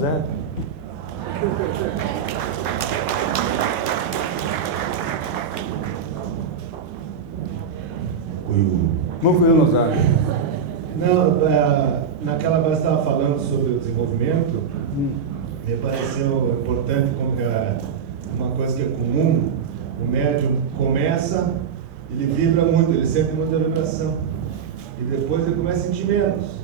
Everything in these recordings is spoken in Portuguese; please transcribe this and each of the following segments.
José. Não fui eu, Nazário. Não, naquela vez estava falando sobre o desenvolvimento, me pareceu importante, uma coisa que é comum, o médium começa, ele vibra muito, ele sente muita vibração, e depois ele começa a sentir menos.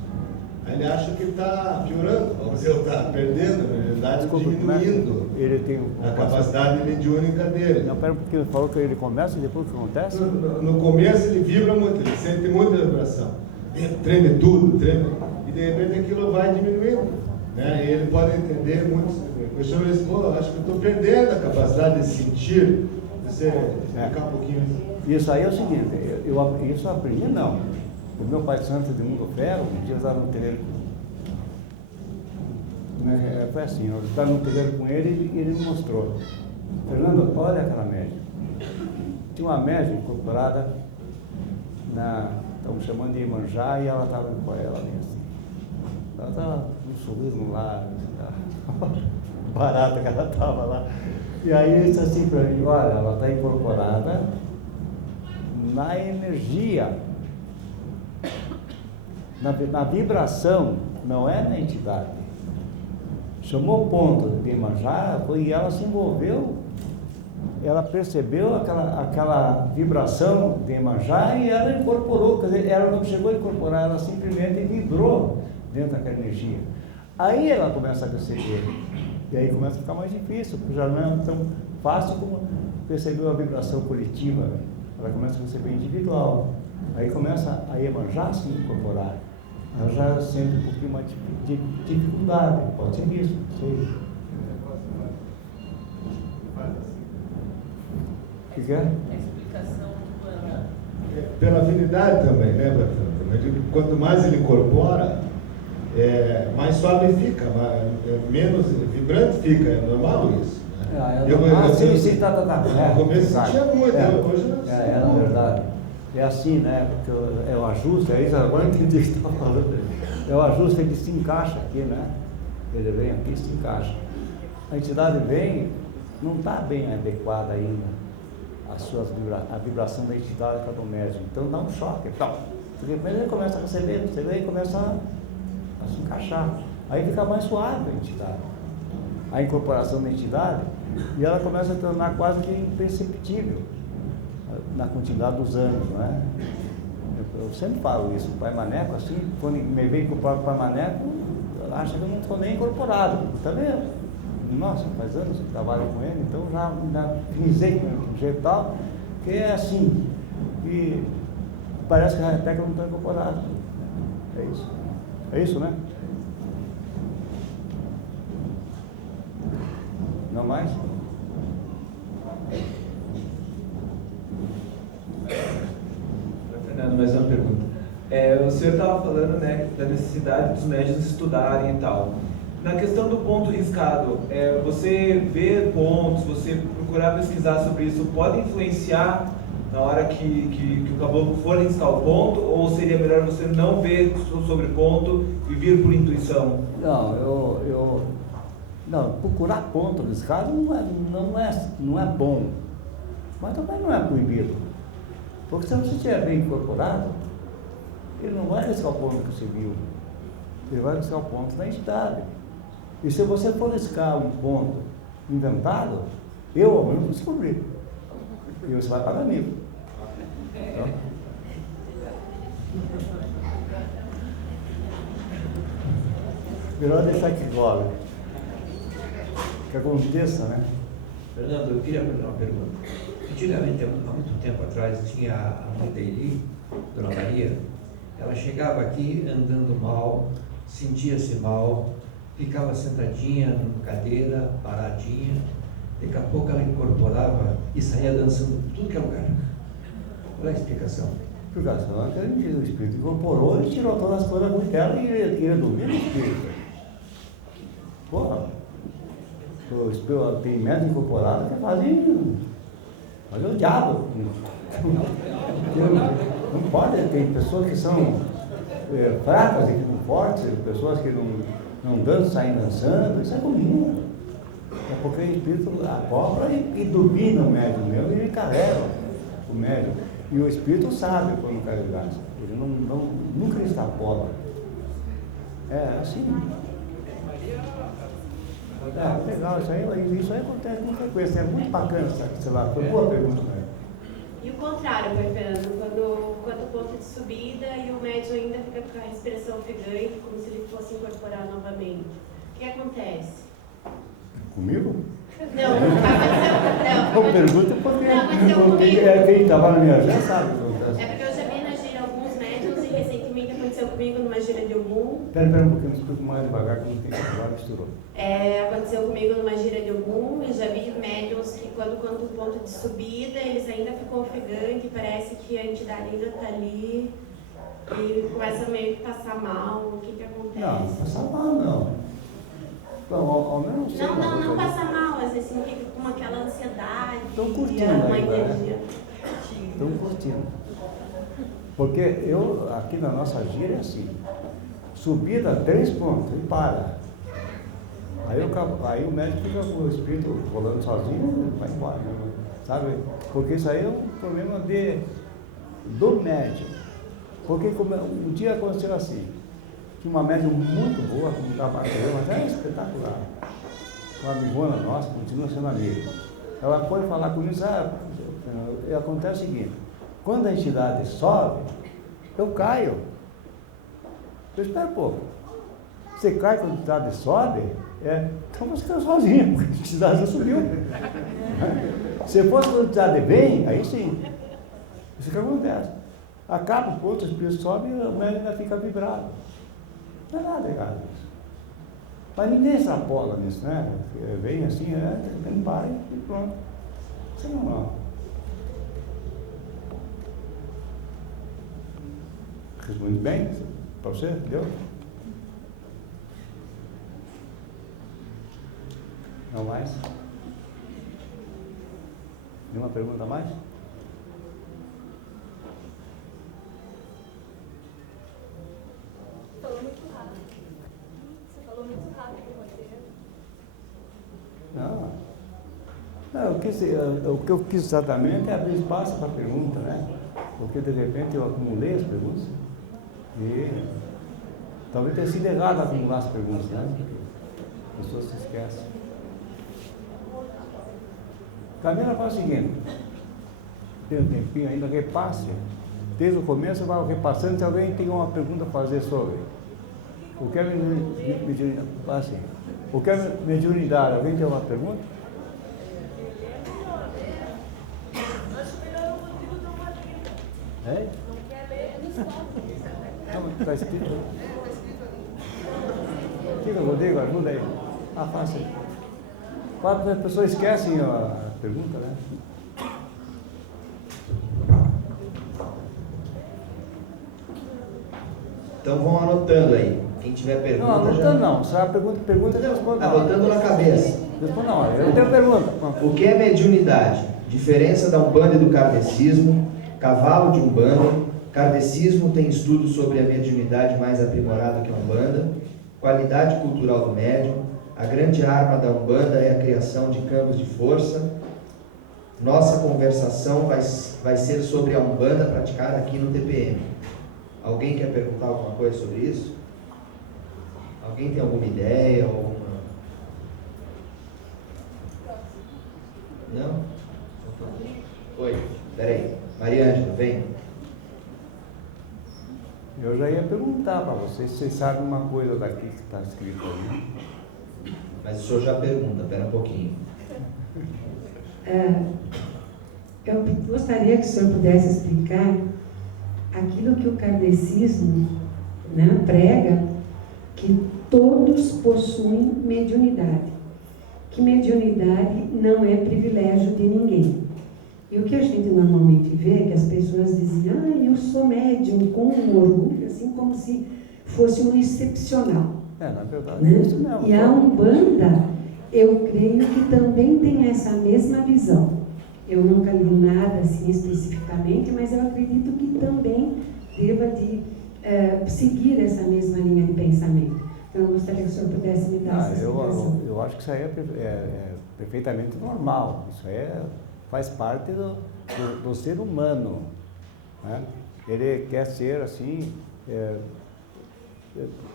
Aí ele acha que ele está piorando, vamos dizer, está perdendo, na verdade, diminuindo ele tem a capacidade mediúnica dele. Não, pera um pouquinho, ele falou que ele começa e depois o que acontece? No começo ele vibra muito, ele sente muita vibração, treme tudo, treme, e de repente aquilo vai diminuindo, né? E ele pode entender muito, questiona isso, pô, acho que eu estou perdendo a capacidade de sentir, você explicar um pouquinho isso. Isso aí é o seguinte, isso eu aprendi não. O meu pai santo de Mundo Ferro, um dia eu estava no terreiro, foi assim, eu estava no terreiro com ele e ele me mostrou. Fernando, olha aquela médium. Tinha uma médium incorporada estamos chamando de Iemanjá, e ela estava com ela mesmo. Ela estava com um sorriso no lábio, barata que ela estava lá. E aí ele disse assim para mim, olha, ela está incorporada na energia, na vibração, não é na entidade. Chamou o ponto de Iemanjá, e ela se envolveu, ela percebeu aquela vibração de Iemanjá e ela incorporou, quer dizer, ela não chegou a incorporar, ela simplesmente vibrou dentro daquela energia. Aí ela começa a perceber, e aí começa a ficar mais difícil, porque já não é tão fácil como perceber a vibração coletiva, né? Ela começa a perceber individual, aí começa a Iemanjá a se incorporar. Ela já sente um pouquinho mais de dificuldade, pode ser isso, não sei. O que é? A explicação Pela afinidade também, né, Bertrand? Quanto mais ele incorpora, mais suave fica, menos vibrante fica, é normal isso. Né? Sim, tá. No começo sentia muito, hoje não sei. Na verdade. É assim, né? Porque é o ajuste, é isso, agora eu entendi o que você está falando. É o ajuste, ele se encaixa aqui, né? Ele vem aqui e se encaixa. A entidade vem, não está bem adequada ainda a vibração da entidade para o médium. Então dá um choque. De repente ele começa a receber, você vê e começa a se encaixar. Aí fica mais suave a entidade. A incorporação da entidade, e ela começa a tornar quase que imperceptível na continuidade dos anos, não é? Eu sempre falo isso, o Pai Maneco, assim, quando me vem incorporar o Pai Maneco, acha que eu não estou nem incorporado, tá vendo? Nossa, faz anos que eu trabalho com ele, então já finizei com ele de um jeito tal, que é assim, e parece que até que eu não estou incorporado. É isso. É isso, né? Não mais? Fernando, mais uma pergunta. O senhor estava falando, né, da necessidade dos médiuns estudarem e tal. Na questão do ponto riscado, você ver pontos, você procurar pesquisar sobre isso, pode influenciar na hora que o caboclo for riscar o ponto, ou seria melhor você não ver sobre ponto e vir por intuição? Não, procurar ponto riscado não é bom, mas também não é proibido. Porque se você estiver bem incorporado, ele não vai riscar o ponto que você viu, ele vai riscar o ponto da entidade. E se você for riscar um ponto inventado, eu ao menos descobri. E você vai pagar amigo. Então, melhor deixar que rola. Que aconteça, né? Fernando, eu queria fazer uma pergunta. Antigamente, há muito tempo atrás, tinha a mãe da Eli, Dona Maria. Ela chegava aqui andando mal, sentia-se mal, ficava sentadinha numa cadeira, paradinha. Daqui a pouco ela incorporava e saía dançando por tudo que é lugar. Qual é a explicação? A explicação é que o espírito incorporou e tirou todas as coisas ruins dela e ele domina o espírito. Porra, tem médico incorporado que fazem o diabo. Não pode, tem pessoas que são fracas e que não fortes, pessoas que não dançam, saem dançando, isso é comum. É porque o espírito acopla e domina o médium mesmo, e ele carrega o médium. E o espírito sabe quando cai o gás. Ele nunca extrapola. É assim. Legal, isso aí acontece com frequência. É muito bacana, sei lá, foi boa pergunta, né? E o contrário, Pai Fernando, quando o ponto de subida e o médium ainda fica com a respiração ofegante, como se ele fosse incorporar novamente. O que acontece? Comigo? Não aconteceu. Não, pergunta porque aconteceu comigo. quem estava na minha já sabe o que acontece. É porque eu já vi na gira alguns médiums e recentemente aconteceu comigo numa gira de Ogum. Pera um pouquinho, explico mais devagar que não tem que falar, misturou. Aconteceu comigo numa gira de Ogum e já vi médiums que quando o ponto de subida, eles ainda ficam ofegantes, parece que a entidade ainda está ali e começa meio que passar mal. O que acontece? Não, passar mal não. Ao menos Não passa mal, às vezes fica com aquela ansiedade. Estão curtindo uma ainda, energia. Estão curtindo. Porque aqui na nossa gira é assim, subida 3 pontos e para. Aí o médico fica com o espírito rolando sozinho e vai embora, sabe? Porque isso aí é um problema do médium. Porque um dia aconteceu assim, tinha uma médium muito boa, como estava mas era espetacular. Uma amigona nossa, continua sendo amiga. Ela foi falar comigo e acontece o seguinte, quando a entidade sobe, eu caio. Eu espero um pouco. Você cai quando a entidade sobe, então você caiu sozinho, porque a entidade já subiu. Se fosse quando a entidade vem, aí sim. Isso que acontece. Acaba o ponto, o espírito sobe e o médium ainda fica vibrado. Não é nada errado isso. Mas ninguém extrapola nisso, né? Vem assim, vem para e pronto. Isso é normal. Responde bem para você? Deu? Não mais? Nenhuma pergunta a mais? Falou muito rápido. Você falou muito rápido no roteiro. O que eu quis exatamente é abrir espaço para pergunta, né? Porque de repente eu acumulei as perguntas e talvez tenha sido errado acumular as perguntas, né? Porque as pessoas se esquecem. Camila faz o seguinte, tem um tempinho ainda, repasse. Desde o começo vai repassando, se alguém tem uma pergunta a fazer sobre. O que é mediunidade? O que é mediunidade? Alguém tem uma pergunta? É? Não, está escrito. Diga, Rodrigo, ajuda aí. Faça aí. Quatro as pessoas esquecem a pergunta, né? Então vão anotando aí. Quem tiver pergunta. Não, anotando não. Se a pergunta eu respondo. Anotando na cabeça. Respondo não, eu tenho pergunta. O que é mediunidade? Diferença da Umbanda e do kardecismo, cavalo de Umbanda. Kardecismo tem estudos sobre a mediunidade mais aprimorada que a Umbanda. Qualidade cultural do médium. A grande arma da Umbanda é a criação de campos de força. Nossa conversação vai ser sobre a Umbanda praticada aqui no TPM. Alguém quer perguntar alguma coisa sobre isso? Alguém tem alguma ideia? Não? Oi, peraí. Mariângela, vem. Eu já ia perguntar para vocês se vocês sabem uma coisa daqui que está escrito ali. Mas o senhor já pergunta, pera um pouquinho. Eu gostaria que o senhor pudesse explicar aquilo que o kardecismo, né, prega, que todos possuem mediunidade. Que mediunidade não é privilégio de ninguém. E o que a gente normalmente vê é que as pessoas dizem, eu sou médium, com um orgulho, assim como se fosse um excepcional. Na verdade, né? isso mesmo. E a Umbanda, eu creio que também tem essa mesma visão. Eu nunca li nada assim especificamente, mas eu acredito que também deva de seguir essa mesma linha de pensamento. Então, eu gostaria que o senhor pudesse me dar essa explicação. Eu acho que isso aí é perfeitamente normal. Isso aí faz parte do ser humano, né? Ele quer ser assim,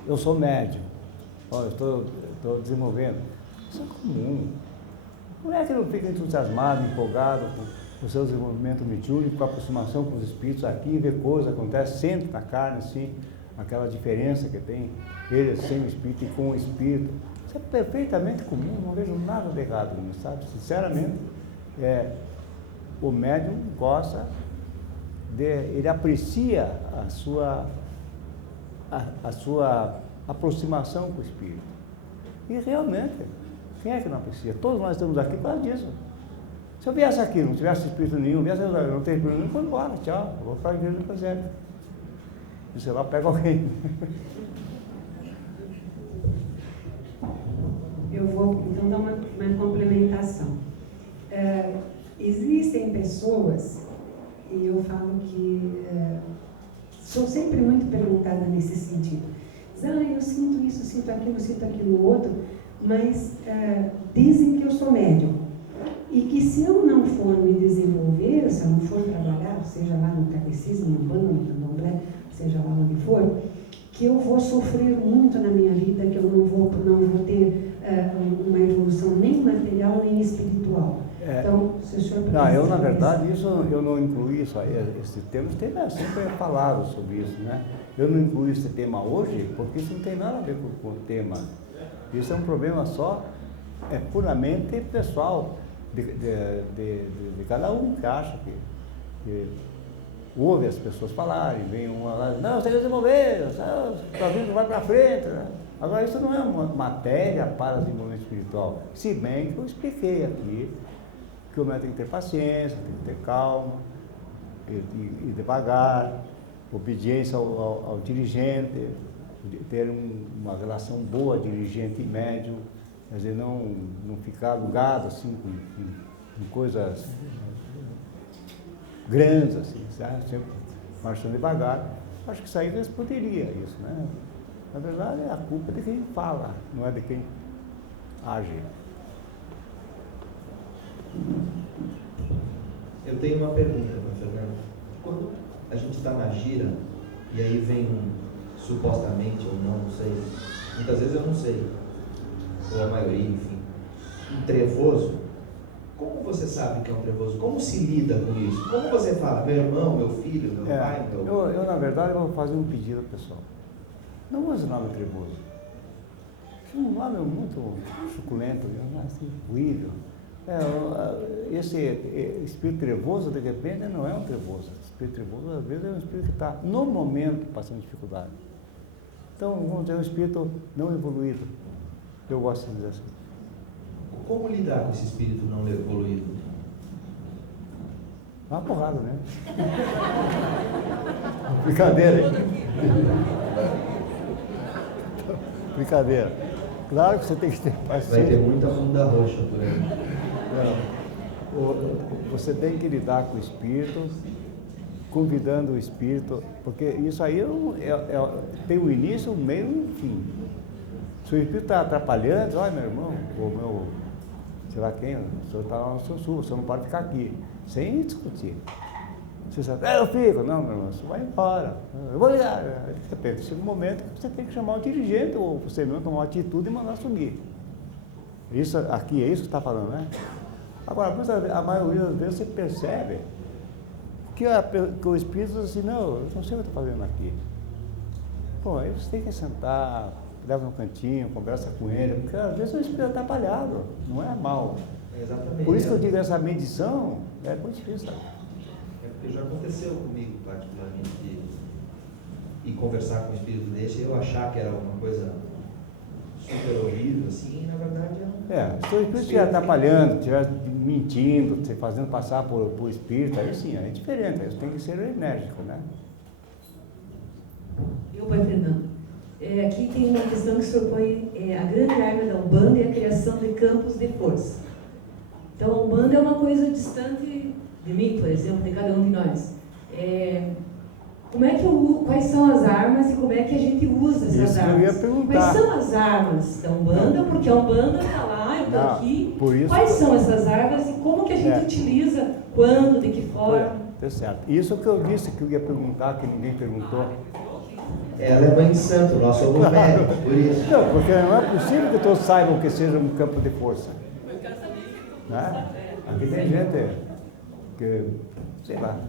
eu sou médium, eu estou desenvolvendo. Isso é comum. Não é que não fica entusiasmado, empolgado com o seu desenvolvimento mediúnico, com a aproximação com os espíritos aqui, vê coisas, acontece, sente na carne, assim, aquela diferença que tem ele sem o espírito e com o espírito. Isso é perfeitamente comum, não vejo nada de errado nisso, sabe? Sinceramente, o médium gosta ele aprecia a sua aproximação com o espírito. E realmente, quem é que não aprecia? Todos nós estamos aqui por causa disso. Se eu viesse aqui, não tivesse espírito nenhum, não tem espírito nenhum, vou embora, tchau, vou para a igreja do Evangelho. E sei lá, pega alguém. Eu vou, então, dar uma complementação. Existem pessoas, e eu falo que sou sempre muito perguntada nesse sentido. Eu sinto isso, sinto aquilo outro, mas dizem que eu sou médium. E que se eu não for me desenvolver, se eu não for trabalhar, seja lá no catecismo, no Umbanda, no Candomblé, seja lá onde for, que eu vou sofrer muito na minha vida, que eu não vou ter uma evolução nem material, nem espiritual. Então, se o senhor não, eu, na verdade, isso eu não incluí isso aí, esse tema, sempre falado sobre isso, né? Eu não incluí esse tema hoje, porque isso não tem nada a ver com o tema. Isso é um problema só, puramente pessoal, de cada um que acha que ouve as pessoas falarem, vem uma lá, não, você tem que desenvolver, sua vida vai para frente, né? Agora, isso não é uma matéria para desenvolvimento espiritual, se bem que eu expliquei aqui que o médico tem que ter paciência, tem que ter calma, e devagar, obediência ao dirigente, ter uma relação boa dirigente e médium, quer dizer, não ficar alugado assim com coisas grandes, assim, sabe? Sempre marchando devagar. Acho que isso aí responderia isso, né? Na verdade, a culpa é de quem fala, não é de quem age. Eu tenho uma pergunta para Fernando. Quando a gente está na gira e aí vem supostamente ou não sei, muitas vezes eu não sei, ou a maioria, enfim, um trevoso, como você sabe que é um trevoso? Como se lida com isso? Como você fala, meu irmão, meu filho, meu pai, meu... Eu, na verdade, vou fazer um pedido ao pessoal. Não use o nome trevoso. É um nome muito suculento, assim, ruível. Esse espírito trevoso, de repente, não é um trevoso. Esse espírito trevoso, às vezes, é um espírito que está, no momento, passando dificuldade. Então, vamos dizer, um espírito não evoluído. Eu gosto de dizer assim. Como lidar com esse espírito não evoluído? Dá uma porrada, né? Brincadeira, hein? Brincadeira. Claro que você tem que ter paciência. Vai ter muita bunda roxa por aí. Você tem que lidar com o espírito, convidando o espírito, porque isso aí tem o início, o meio e o fim. Se o espírito está atrapalhando, olha, meu irmão, ou meu, sei lá quem, o senhor está lá no seu sul, o senhor não pode ficar aqui, sem discutir. Você sabe, eu fico, não, meu irmão, você vai embora, eu vou ligar. De repente, chega um momento que você tem que chamar o dirigente, ou você mesmo tomar uma atitude e mandar subir. Isso aqui é isso que está falando, né? Agora, a maioria das vezes você percebe que o espírito diz assim, não, eu não sei o que eu estou fazendo aqui. Pô, aí você tem que sentar, leva no cantinho, conversa com ele, porque às vezes o espírito está atrapalhado, não é mal. Exatamente. Por isso que eu digo, essa medição é muito difícil. Porque já aconteceu comigo, particularmente, de conversar com um espírito desse, eu achar que era uma coisa super horrível, assim, e na verdade se o espírito estiver atrapalhando, estiver mentindo, se fazendo passar por espírito, aí sim, é diferente, aí tem que ser enérgico, né? Pai Fernando, aqui tem uma questão que o senhor põe, a grande arma da Umbanda é a criação de campos de força. Então, a Umbanda é uma coisa distante de mim, por exemplo, de cada um de nós. Como é que quais são as armas e como é que a gente usa essas Isso que eu armas? ia perguntar. Quais são as armas da Umbanda? Porque a Umbanda está lá, eu estou Não, aqui. por isso Quais que- são essas armas e como que a gente utiliza? Quando? De que forma? Tá certo. Isso que eu disse que eu ia perguntar, que ninguém perguntou. Ela é mãe de santo, nós somos médicos, por isso. Não, porque não é possível que todos saibam que seja um campo de força. Né? Aqui tem gente que, sei lá.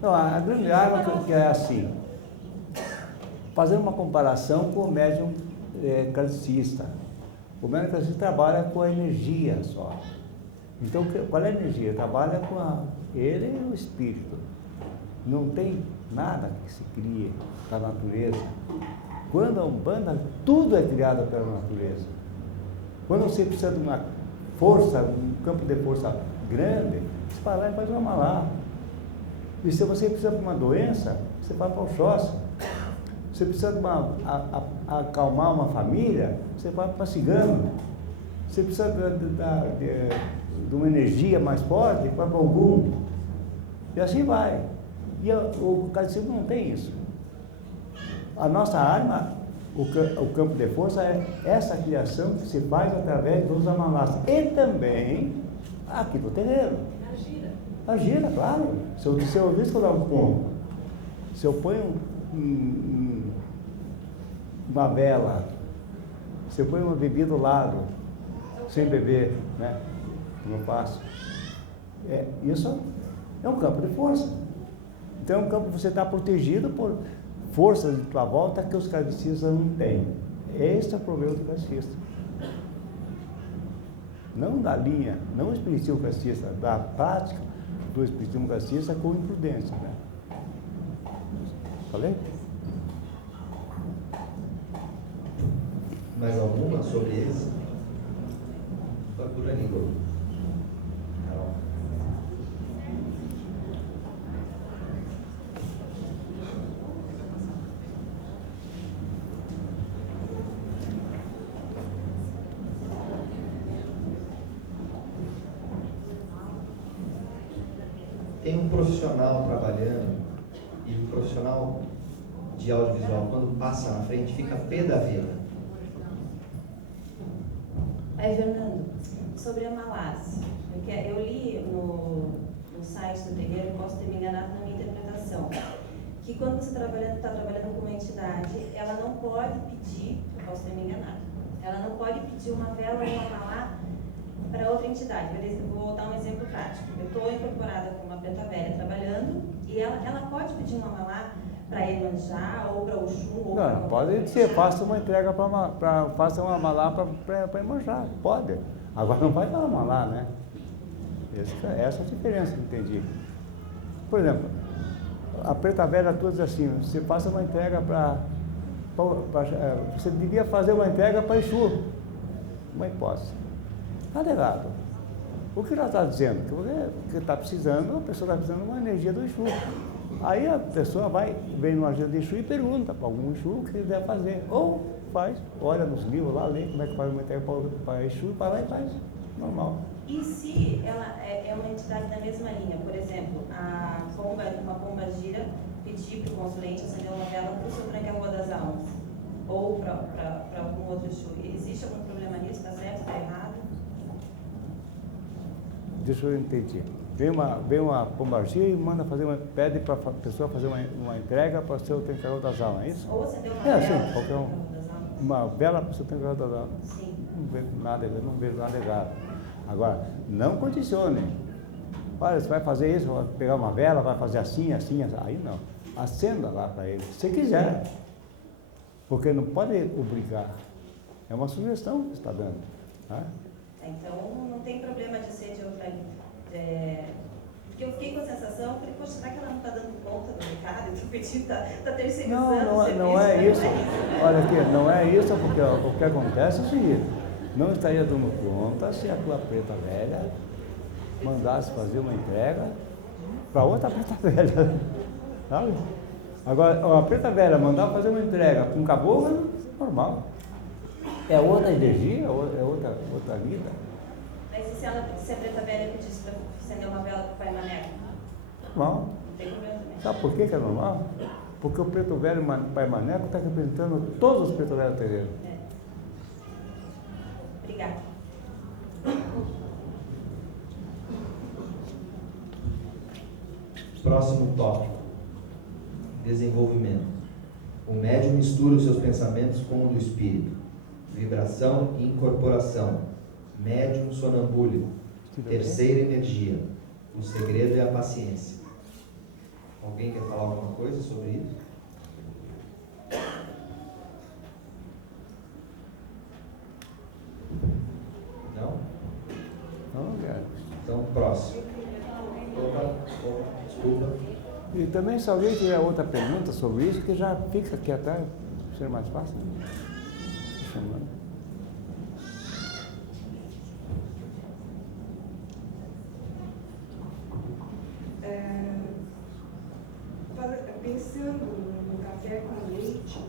Não, a grande arma que é assim, fazer uma comparação com o médium kardecista. O médium kardecista trabalha com a energia só. Então, qual é a energia? Trabalha com ele e o espírito. Não tem nada que se crie da natureza. Quando a Umbanda, tudo é criado pela natureza. Quando você precisa de uma força, um campo de força grande, você vai lá e faz uma malá. E se você precisa de uma doença, você vai para o Oxóssi. Você precisa de acalmar uma família, você vai para Cigano. Você precisa de uma energia mais forte, vai para Ogum. E assim vai. E o kardecismo não tem isso. A nossa arma, o campo de força é essa criação que se faz através dos amalás. E também aqui no terreiro. A gira, claro. Se eu ouvir isso, eu dar um ponto. Se eu ponho uma vela, se eu ponho uma bebida do lado, sem beber, né? Como eu faço. Isso é um campo de força. Então é um campo que você está protegido por forças de tua volta que os kardecistas não têm. Esse é o problema do kardecista. Não da linha, não o espiritismo kardecista, da prática do espiritismo kardecista com imprudência. Né? Falei? Mais alguma sobre esse? Vai por ali, Igor. Carol. Tem um profissional trabalhando e o profissional de audiovisual, quando passa na frente, fica pé da vida. Aí, Fernando, sobre a Malásia, porque eu li no site do terreiro, posso ter me enganado na minha interpretação, que quando você está trabalhando com uma entidade, ela não pode pedir, eu posso ter me enganado, ela não pode pedir uma vela ou uma malá para outra entidade. Vou dar um exemplo prático. Eu estou incorporada com uma preta velha trabalhando e ela pode pedir uma malá para Iemanjá ou para Oxum? Ou não, pode ser, faça uma entrega faça uma malá para Iemanjá, pode. Agora não vai dar uma malá, né? Essa é a diferença que eu entendi. Por exemplo, a preta velha toda diz assim, você faça uma entrega você devia fazer uma entrega para Exu, uma hipótese. Nada errado. O que ela está dizendo? Que está precisando, a pessoa está precisando de uma energia do Exu. Aí a pessoa vem numa agenda de Exu e pergunta para algum Exu o que ele deve fazer. Ou faz, olha nos livros lá, lê como é que faz uma entrega para Exu, vai lá e faz. Normal. E se ela é uma entidade da mesma linha, por exemplo, uma pomba gira pedir para o consulente acender uma vela para o seu Branca das Almas, ou para algum outro Exu, existe algum problema nisso? Está certo? Está errado? Deixa eu entender. Vem uma pombagira e pede para a pessoa fazer uma entrega para o seu Branca das Almas, é isso? Ou acender uma vela sim, para o Branca das Almas? Uma vela para o seu Branca das Almas. Sim. Não vejo nada errado. Agora, não condicione. Olha, você vai fazer isso, vai pegar uma vela, vai fazer assim, assim, assim. Aí não. Acenda lá para ele, se quiser. Porque não pode obrigar. É uma sugestão que você está dando. Tá? Então, não tem problema de ser de outra linha. Porque eu fiquei com a sensação, falei, poxa, será que ela não está dando conta do recado? Estou pedindo, está terceirizando o serviço. Não é isso. Olha aqui, não é isso, porque o que acontece é o seguinte, não estaria dando conta se a tua preta velha mandasse fazer uma entrega para outra preta velha, sabe? Agora, a preta velha mandar fazer uma entrega para um caboclo, normal. É outra energia, é outra vida. Mas se a preta velha pedisse para acender uma vela para o Pai Maneco? Normal. tem problema também. Sabe por que é normal? Porque o preto velho Pai Maneco está representando todos os pretos velhos do terreiro. Obrigada. Próximo tópico: desenvolvimento. O médium mistura os seus pensamentos com o do espírito. Vibração e incorporação. Médium sonambúlico. Terceira energia. O segredo é a paciência. Alguém quer falar alguma coisa sobre isso? Não? Não, cara. Então, próximo. Opa, desculpa. E também, se alguém tiver outra pergunta sobre isso, que já fica aqui atrás, ser mais fácil. Chamando. Pensando no café com leite,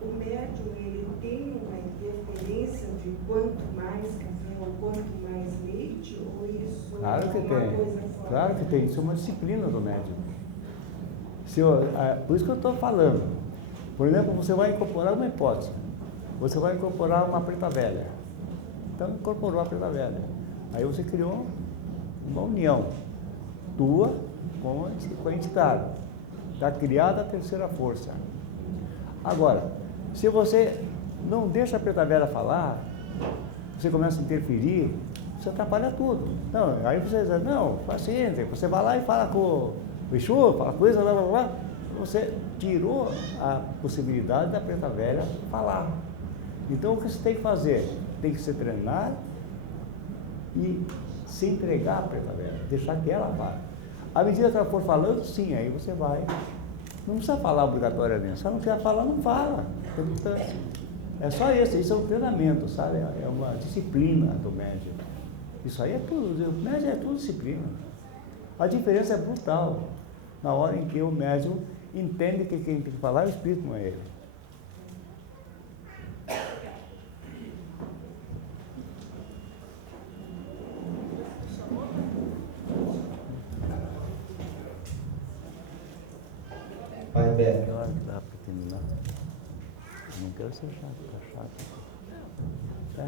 o médium ele tem uma interferência de quanto mais café ou quanto mais leite, ou isso Claro que é uma tem. coisa fora? Claro que tem. Isso é uma disciplina do médium. Por isso que eu estou falando. Por exemplo, você vai incorporar uma hipótese. Você vai incorporar uma preta velha. Então, incorporou a preta velha. Aí você criou uma união tua com a entidade. Está criada a terceira força. Agora, se você não deixa a preta velha falar, você começa a interferir, você atrapalha tudo. Não, aí você diz, não, paciente, você vai lá e fala com o Exu, fala coisa, blá, blá, blá. Você tirou a possibilidade da preta velha falar. Então, o que você tem que fazer? Tem que se treinar e se entregar à preta velha, deixar que ela fale. À medida que ela for falando, sim, aí você vai. Não precisa falar obrigatoriamente. Se ela não quer falar, não fala. É só isso é um treinamento, sabe? É uma disciplina do médium. Isso aí é tudo, o médium é tudo disciplina. A diferença é brutal. Na hora em que o médium entende que quem tem que falar é o espírito, não é ele. Pai Beto. Que hora que dá para terminar? Não quero ser chato, tá chato.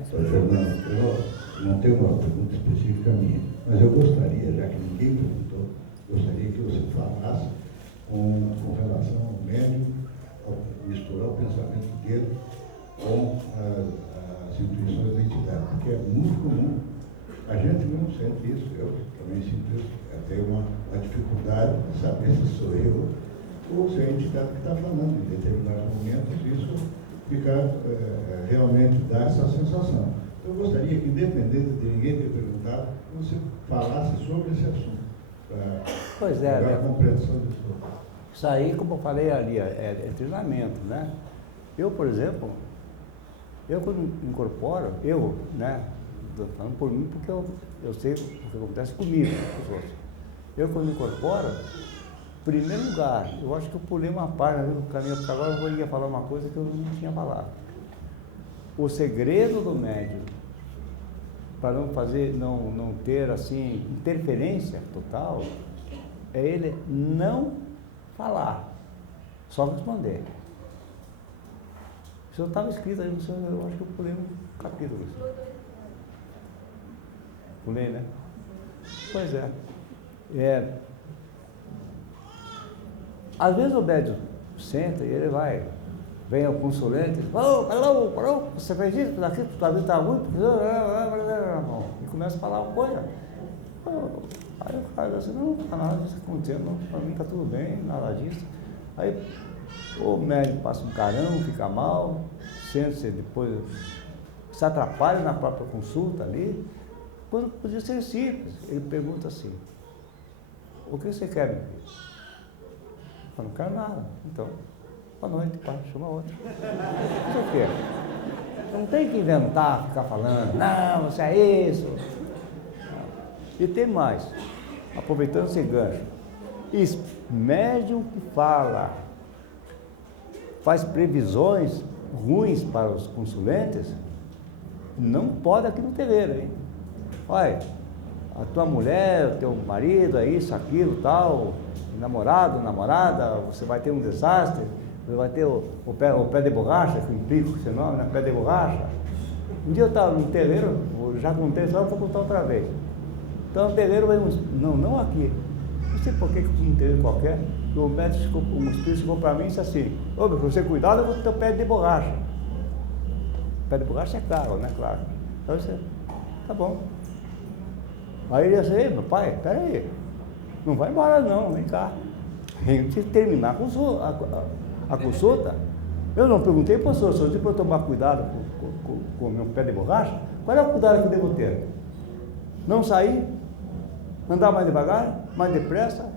Sr. Fernando, eu não tenho uma pergunta específica minha, mas eu gostaria, já que ninguém perguntou, gostaria que você falasse com relação ao médium, misturar o pensamento dele com as intuições da entidade, porque é muito comum. A gente não sente isso, eu também sinto isso. Eu tenho uma dificuldade de saber se sou eu ou se é a entidade que está falando. Em determinados momentos, isso fica realmente dá essa sensação. Eu gostaria que, independente de ninguém ter perguntado, você falasse sobre esse assunto, Pois é, para a compreensão disso. Isso aí, como eu falei ali, é treinamento, né? Eu, por exemplo, quando incorporo, estou falando por mim porque eu sei o que acontece comigo, com os outros. Eu, quando incorporo, em primeiro lugar, eu acho que eu pulei uma página no caminho, porque agora eu ia falar uma coisa que eu não tinha falado. O segredo do médium, para não ter assim, interferência total, é ele não falar, só responder. Isso estava escrito aí, eu acho que eu pulei um capítulo. Pulei, né? Pois é. Às vezes o médium senta e ele vem ao consulente, parou, você fez isso, daqui, tua vida está ruim, e começa a falar uma coisa. Aí o cara diz assim, não está nada disso acontecendo, para mim está tudo bem, nada disso. Aí o médium passa um carão, fica mal, sente-se depois, se atrapalha na própria consulta ali, quando podia ser simples. Ele pergunta assim, o que você quer, meu filho? Eu não quero nada. Então, boa noite, pai, chama outro. Isso o quê? Você não tem que inventar, ficar falando, não, você é isso. E tem mais, aproveitando esse gancho, médium que faz previsões ruins para os consulentes, não pode aqui no terreiro, hein? Olha, a tua mulher, o teu marido, é isso, aquilo, tal, namorado, namorada, você vai ter um desastre, você vai ter o pé de borracha, que implica esse nome, né? Pé de borracha. Um dia eu estava num terreiro, já contei só, vou contar outra vez. Então o terreiro veio não aqui. Não sei por que um terreiro qualquer, o médico, um espírito chegou para mim e disse assim, ô, meu, você cuidado, eu vou ter o pé de borracha. Pé de borracha é caro, né? Claro. Então você, tá bom. Aí ele disse, meu pai, peraí, não vai embora não, vem cá. A gente precisa terminar a consulta. Eu não perguntei para o senhor disse para eu tomar cuidado com o meu pé de borracha. Qual é o cuidado que eu devo ter? Não sair? Andar mais devagar? Mais depressa?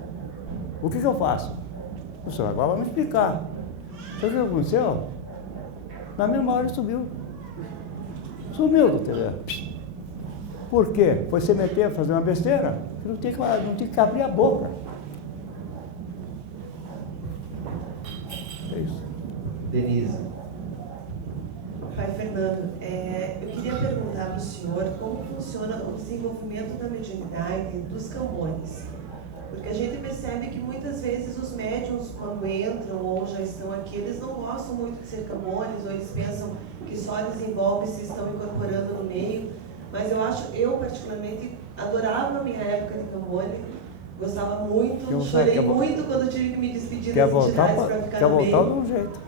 O que eu faço? O senhor agora vai me explicar. Sabe o que aconteceu? Na mesma hora ele subiu. Sumiu do terreno. Por quê? Foi se meter a fazer uma besteira? Não tinha que abrir a boca. É isso. Denise. Pai Fernando, eu queria perguntar para o senhor como funciona o desenvolvimento da mediunidade dos Camões. Porque a gente percebe que muitas vezes os médiuns, quando entram ou já estão aqui, eles não gostam muito de ser Camões, ou eles pensam que só desenvolve se estão incorporando no meio. Mas eu particularmente adorava a minha época de Camões, gostava muito, chorei muito quando tive que me despedir das entidades para ficar no meio. Quer voltar de um jeito.